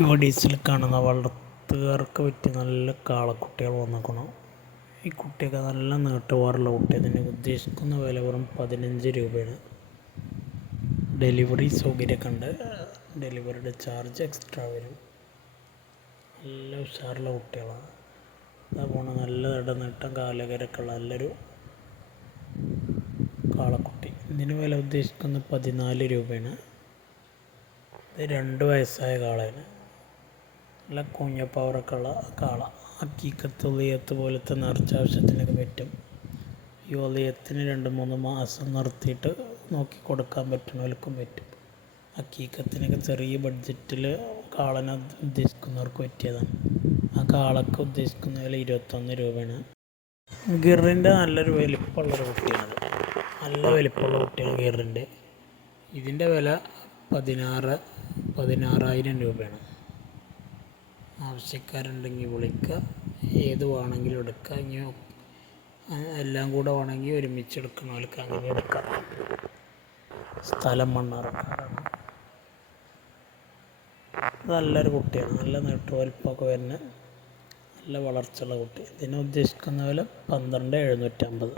യുവഡീസിൽ കാണുന്ന വളർത്തുകാർക്ക് പറ്റിയ നല്ല കാളക്കുട്ടികൾ വന്നിരിക്കണം. ഈ കുട്ടിയൊക്കെ നല്ല നീട്ടുവാറുള്ള കുട്ടി. അതിന് ഉദ്ദേശിക്കുന്ന വില വെറും 15 രൂപയാണ്. ഡെലിവറി സൗകര്യമൊക്കെ ഉണ്ട്. ഡെലിവറിയുടെ ചാർജ് എക്സ്ട്രാ വരും. നല്ല ഉഷാറുള്ള കുട്ടികളാണ്. അതാ പോണ നല്ല ഇടനീട്ടം കാലകരൊക്കെ ഉള്ള നല്ലൊരു കാളക്കുട്ടി. ഇതിന് വില ഉദ്ദേശിക്കുന്നത് 14 രൂപയാണ്. ഇത് 2 വയസ്സായ കാളയാണ്. നല്ല കുഞ്ഞപ്പവറൊക്കെ ഉള്ള കാള. ഹക്കീക്കത്ത് ഉളിയത്ത് പോലത്തെ നേർച്ചാവശ്യത്തിനൊക്കെ പറ്റും. ഈ ഉളിയത്തിന് 2-3 മാസം നിർത്തിയിട്ട് നോക്കി കൊടുക്കാൻ പറ്റുന്നവർക്കും പറ്റും. ഹക്കീക്കത്തിനൊക്കെ ചെറിയ ബഡ്ജറ്റിൽ കാളനെ ഉദ്ദേശിക്കുന്നവർക്ക് പറ്റിയതാണ്. ആ കാളക്ക് ഉദ്ദേശിക്കുന്ന വില 21 രൂപയാണ്. ഗിറിൻ്റെ നല്ലൊരു വലിപ്പമുള്ളൊരു കുട്ടിയാണത്. നല്ല വലിപ്പമുള്ള കുട്ടിയാണ് ഗിറിൻ്റെ. ഇതിൻ്റെ വില 16,000 രൂപയാണ്. ആവശ്യക്കാരുണ്ടെങ്കിൽ വിളിക്കുക. ഏത് വേണമെങ്കിലും എടുക്കുക. ഇനി എല്ലാം കൂടെ വേണമെങ്കിൽ ഒരുമിച്ച് എടുക്കണവർക്ക് അങ്ങനെ എടുക്കാം. സ്ഥലം മണ്ണാർക്കാടാണ്. നല്ലൊരു കുട്ടിയാണ്. നല്ല നീട്ടുവലിപ്പൊക്കെ വരുന്ന നല്ല വളർച്ചയുള്ള കുട്ടി. ഇതിന് ഉദ്ദേശിക്കുന്ന വില 12,750.